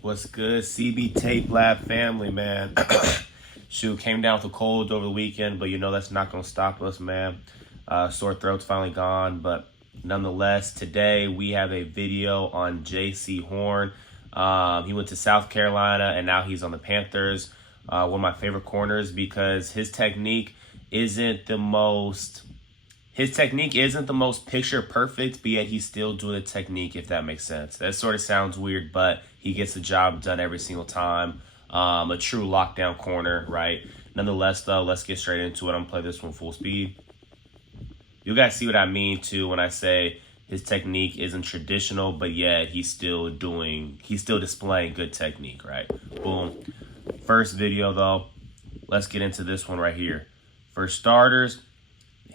What's good, CB Tape Lab family, man? Shoot, came down with a cold over the weekend, but that's not gonna stop us, man. Sore throat's finally gone, but nonetheless, today we have a video on Jaycee Horn. He went to South Carolina, and now he's on the Panthers. One of my favorite corners because isn't the most his technique isn't the most picture perfect, but yet he's still doing the technique, if that makes sense. That sort of sounds weird, but he gets the job done every single time. A true lockdown corner, right? Nonetheless, though, let's get straight into it. I'm gonna play this one full speed. You guys see what I mean, too, when I say his technique isn't traditional, but yet he's still displaying good technique, right? Boom. First video, though, let's get into this one right here. For starters,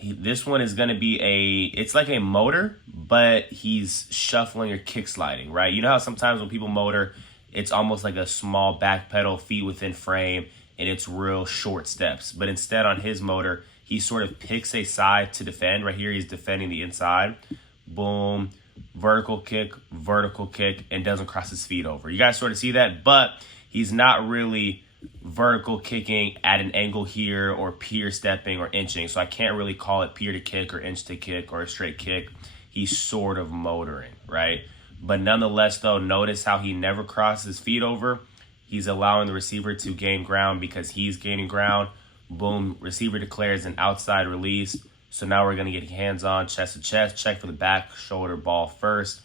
this one is going to be it's like a motor, but he's shuffling or kick sliding, right? You know how sometimes when people motor, it's almost like a small back pedal, feet within frame, and it's real short steps. But instead on his motor, he sort of picks a side to defend. Right here, he's defending the inside. Boom, vertical kick, and doesn't cross his feet over. You guys sort of see that, but he's not really vertical kicking at an angle here or pier stepping or inching. So I can't really call it pier to kick or inch to kick or a straight kick. He's sort of motoring, right? But nonetheless, though, notice how he never crosses his feet over. He's allowing the receiver to gain ground because he's gaining ground. Boom, receiver declares an outside release. So now we're going to get hands on, chest to chest, check for the back shoulder ball first.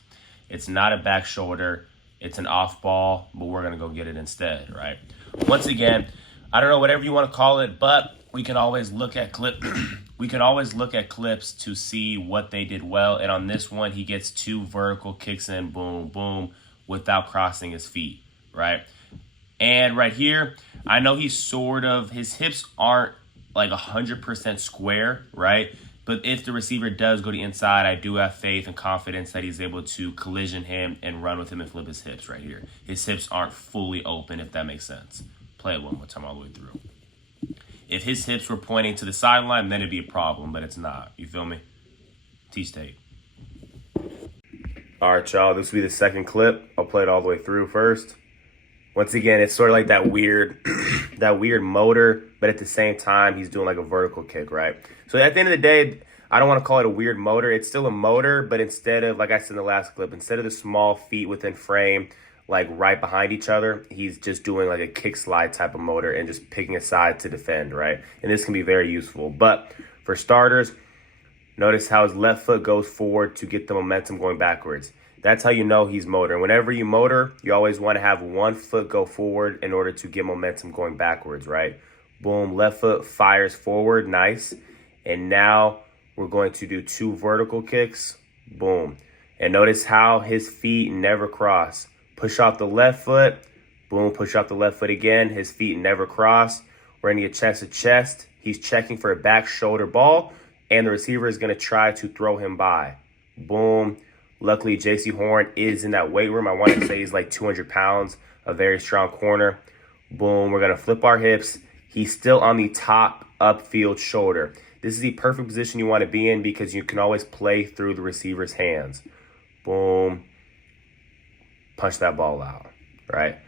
It's not a back shoulder. It's an off ball, but we're going to go get it instead, right? Once again, I don't know, whatever you want to call it, but we can always look at clips to see what they did well. And on this one, he gets 2 vertical kicks in, boom, boom, without crossing his feet, right? And right here, I know his hips aren't like 100% square, right? But if the receiver does go to the inside, I do have faith and confidence that he's able to collision him and run with him and flip his hips right here. His hips aren't fully open, if that makes sense. Play it one more time all the way through. If his hips were pointing to the sideline, then it'd be a problem, but it's not. You feel me? T-State. All right, y'all. This will be the second clip. I'll play it all the way through first. Once again, it's sort of like that weird motor, but at the same time, he's doing like a vertical kick, right? So at the end of the day, I don't want to call it a weird motor. It's still a motor, but instead of, like I said in the last clip, instead of the small feet within frame, like right behind each other, he's just doing like a kick slide type of motor and just picking a side to defend, right? And this can be very useful. But for starters, notice how his left foot goes forward to get the momentum going backwards. That's how you know he's motoring. Whenever you motor, you always want to have one foot go forward in order to get momentum going backwards, right? Boom, left foot fires forward, nice. And now we're going to do 2 vertical kicks, boom. And notice how his feet never cross. Push off the left foot, boom, push off the left foot again. His feet never cross. We're going to get chest to chest. He's checking for a back shoulder ball, and the receiver is going to try to throw him by. Boom. Luckily, Jaycee Horn is in that weight room. I want to say he's like 200 pounds, a very strong corner. Boom, we're going to flip our hips. He's still on the top upfield shoulder. This is the perfect position you want to be in because you can always play through the receiver's hands. Boom. Punch that ball out, right?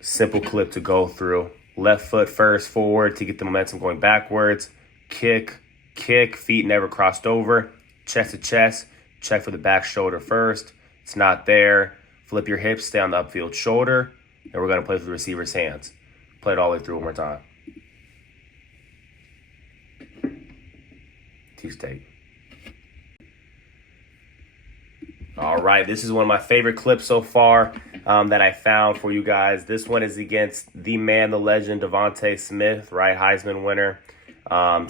Simple clip to go through. Left foot first forward to get the momentum going backwards. Kick, feet never crossed over. Chest to chest. Check for the back shoulder first. It's not there. Flip your hips, stay on the upfield shoulder, and we're going to play through the receiver's hands. Play it all the way through one more time. T-State. All right, this is one of my favorite clips so far that I found for you guys. This one is against the man, the legend, Devontae Smith, right? Heisman winner,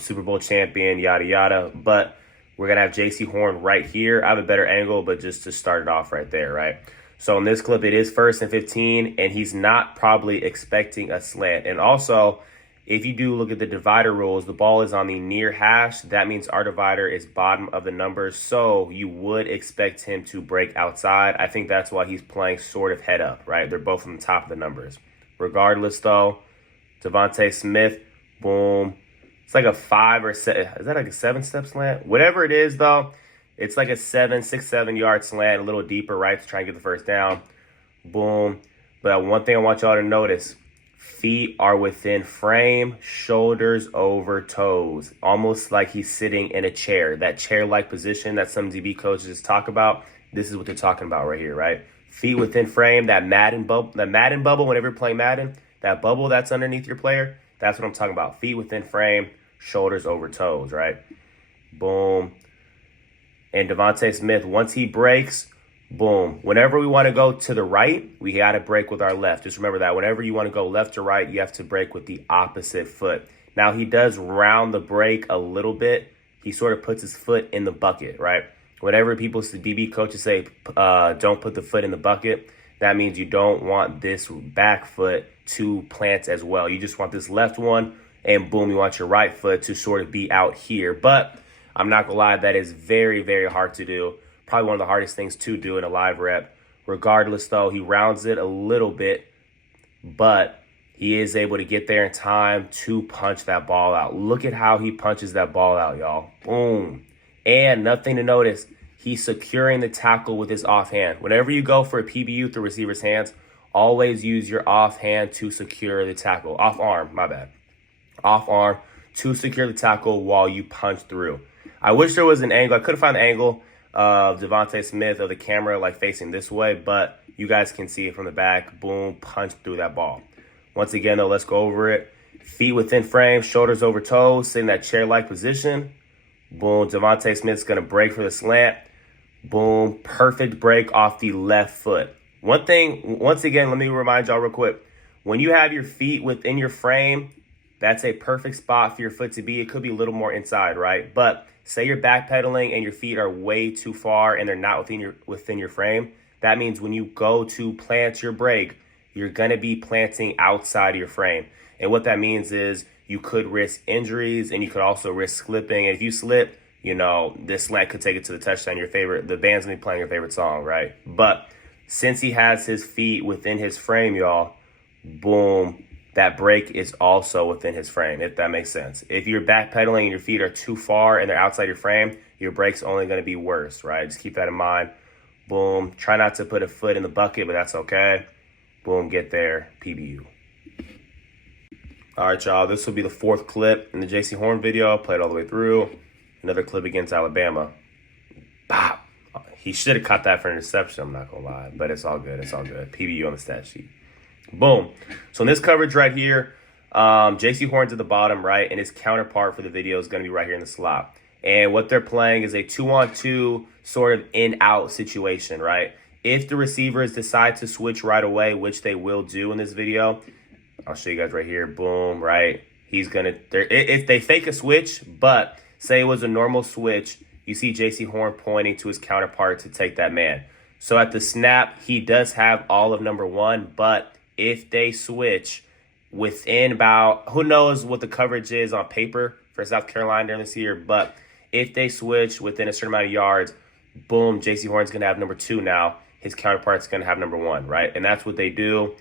Super Bowl champion, yada, yada. But we're going to have Jaycee Horn right here. I have a better angle, but just to start it off right there, right? So in this clip, it is 1st and 15, and he's not probably expecting a slant. And also, if you do look at the divider rules, the ball is on the near hash. That means our divider is bottom of the numbers, so you would expect him to break outside. I think that's why he's playing sort of head up, right? They're both on the top of the numbers. Regardless, though, Devontae Smith, boom. It's like a 5 or 7. Is that like a 7-step slant? Whatever it is, though, it's like a 6, 7 yard slant, a little deeper, right, to try and get the first down. Boom. But one thing I want y'all to notice, feet are within frame, shoulders over toes. Almost like he's sitting in a chair. That chair-like position that some DB coaches talk about, this is what they're talking about right here, right? Feet within frame, that Madden bubble, whenever you're playing Madden, that bubble that's underneath your player, that's what I'm talking about. Feet within frame, shoulders over toes, right? Boom. And Devontae Smith, once he breaks, boom. Whenever we want to go to the right, we got to break with our left. Just remember that. Whenever you want to go left to right, you have to break with the opposite foot. Now, he does round the break a little bit. He sort of puts his foot in the bucket, right? Whenever the DB coaches say, don't put the foot in the bucket, that means you don't want this back foot to plant as well. You just want this left one, and boom, you want your right foot to sort of be out here. But I'm not going to lie, that is very, very hard to do. Probably one of the hardest things to do in a live rep. Regardless, though, he rounds it a little bit, but he is able to get there in time to punch that ball out. Look at how he punches that ball out, y'all. Boom. And nothing to notice, he's securing the tackle with his offhand. Whenever you go for a PBU through receiver's hands, always use your offhand to secure the tackle. Off arm, my bad. Off arm to secure the tackle while you punch through. I wish there was an angle. I could have found the angle of Devontae Smith of the camera like facing this way, but you guys can see it from the back. Boom, punch through that ball. Once again, though, let's go over it. Feet within frame, shoulders over toes, sit in that chair-like position. Boom, Devontae Smith's going to break for the slant. Boom, perfect break off the left foot. One thing, once again, let me remind y'all real quick. When you have your feet within your frame, that's a perfect spot for your foot to be. It could be a little more inside, right? But say you're backpedaling and your feet are way too far and they're not within your frame. That means when you go to plant your break, you're going to be planting outside of your frame. And what that means is you could risk injuries and you could also risk slipping. And if you slip, you know, this slant could take it to the touchdown. The band's going to be playing your favorite song, right? But since he has his feet within his frame, y'all, boom, that break is also within his frame, if that makes sense. If you're backpedaling and your feet are too far and they're outside your frame, your break's only going to be worse, right? Just keep that in mind. Boom. Try not to put a foot in the bucket, but that's okay. Boom, get there, PBU. All right, y'all, this will be the fourth clip in the Jaycee Horn video. Play it all the way through. Another clip against Alabama. Bop. He should have caught that for an interception, I'm not going to lie, but it's all good. It's all good. PBU on the stat sheet. Boom. So in this coverage right here, Jaycee Horn's at the bottom, right? And his counterpart for the video is going to be right here in the slot. And what they're playing is a 2-on-2 sort of in-out situation, right? If the receivers decide to switch right away, which they will do in this video, I'll show you guys right here. Boom, right? He's going to, if they fake a switch, but say it was a normal switch, you see Jaycee Horn pointing to his counterpart to take that man. So at the snap, he does have all of number one, but if they switch within about, who knows what the coverage is on paper for South Carolina during this year, but if they switch within a certain amount of yards, boom, Jaycee Horn's going to have number two now. His counterpart's going to have number one, right? And that's what they do.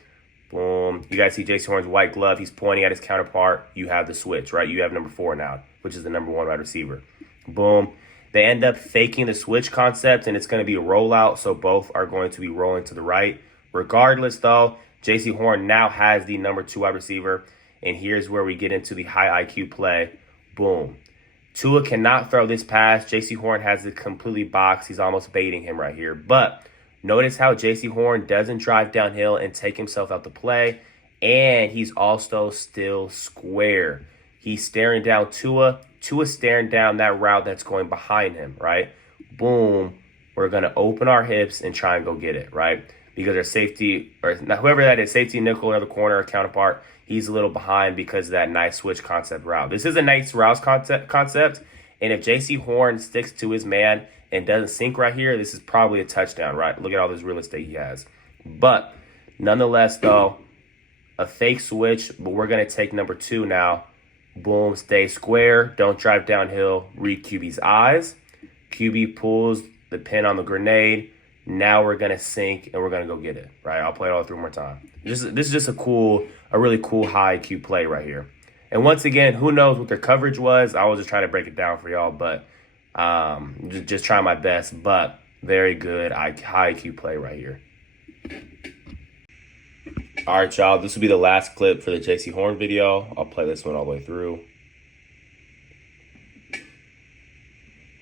Boom. You guys see Jaycee Horn's white glove. He's pointing at his counterpart. You have the switch, right? You have number four now, which is the number one wide receiver. Boom. They end up faking the switch concept, and it's going to be a rollout, so both are going to be rolling to the right. Regardless, though, Jaycee Horn now has the number two wide receiver, and here's where we get into the high IQ play. Boom. Tua cannot throw this pass. Jaycee Horn has it completely boxed. He's almost baiting him right here. But notice how Jaycee Horn doesn't drive downhill and take himself out the play, and he's also still square. He's staring down Tua. Tua's staring down that route that's going behind him, right? Boom. We're going to open our hips and try and go get it, right? Because our safety, or whoever that is, safety, nickel, or the corner or counterpart, he's a little behind because of that nice switch concept route. This is a nice route concept, and if Jaycee Horn sticks to his man and doesn't sink right here, this is probably a touchdown, right? Look at all this real estate he has. But nonetheless, though, a fake switch, but we're going to take number two now. Boom, stay square, don't drive downhill, read QB's eyes. QB pulls the pin on the grenade. Now we're going to sink and we're going to go get it, right? I'll play it all through one more time. This is just a really cool high IQ play right here. And once again, who knows what their coverage was? I was just trying to break it down for y'all, but just trying my best. But very good high IQ play right here. All right, y'all. This will be the last clip for the Jaycee Horn video. I'll play this one all the way through.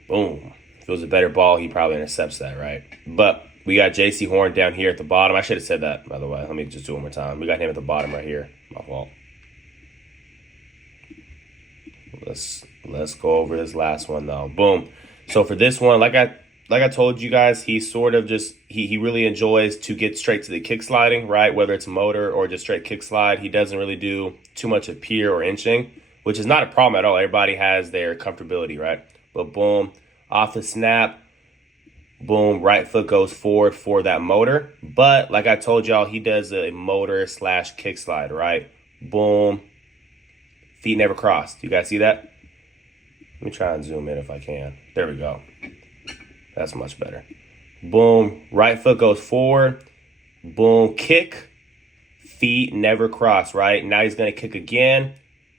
Boom. If it was a better ball, he probably intercepts that, right? But we got Jaycee Horn down here at the bottom. I should have said that, by the way. Let me just do it one more time. We got him at the bottom right here. My fault. Let's go over this last one though. Boom. So for this one, like I told you guys, he sort of just he really enjoys to get straight to the kick sliding, right? Whether it's motor or just straight kick slide. He doesn't really do too much of pier or inching, which is not a problem at all. Everybody has their comfortability, right? But boom, off the snap, boom, right foot goes forward for that motor. But like I told y'all, he does a motor / kick slide, right? Boom. Feet never crossed. You guys see that? Let me try and zoom in if I can. There we go. That's much better. Boom. Right foot goes forward. Boom. Kick. Feet never cross, right? Now he's going to kick again.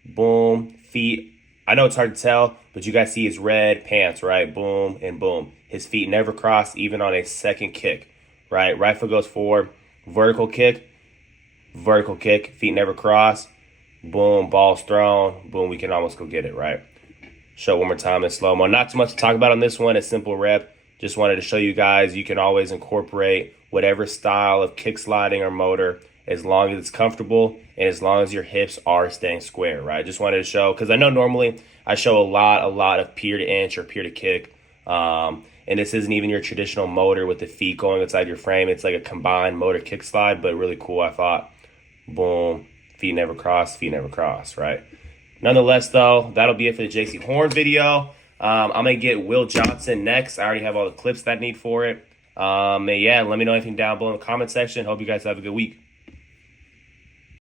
Boom. Feet. I know it's hard to tell, but you guys see his red pants, right? Boom and boom. His feet never cross even on a second kick, right? Right foot goes forward. Vertical kick. Vertical kick. Feet never cross. Boom, ball's thrown. Boom, we can almost go get it, right? Show one more time in slow-mo. Not too much to talk about on this one. A simple rep. Just wanted to show you guys you can always incorporate whatever style of kick sliding or motor as long as it's comfortable and as long as your hips are staying square, right? Just wanted to show, because I know normally I show a lot of pier to inch or pier to kick. And this isn't even your traditional motor with the feet going inside your frame. It's like a combined motor kick slide, but really cool, I thought. Boom. Feet never cross, right? Nonetheless, though, that'll be it for the Jaycee Horn video. I'm going to get Will Johnson next. I already have all the clips that I need for it. And yeah, let me know anything down below in the comment section. Hope you guys have a good week.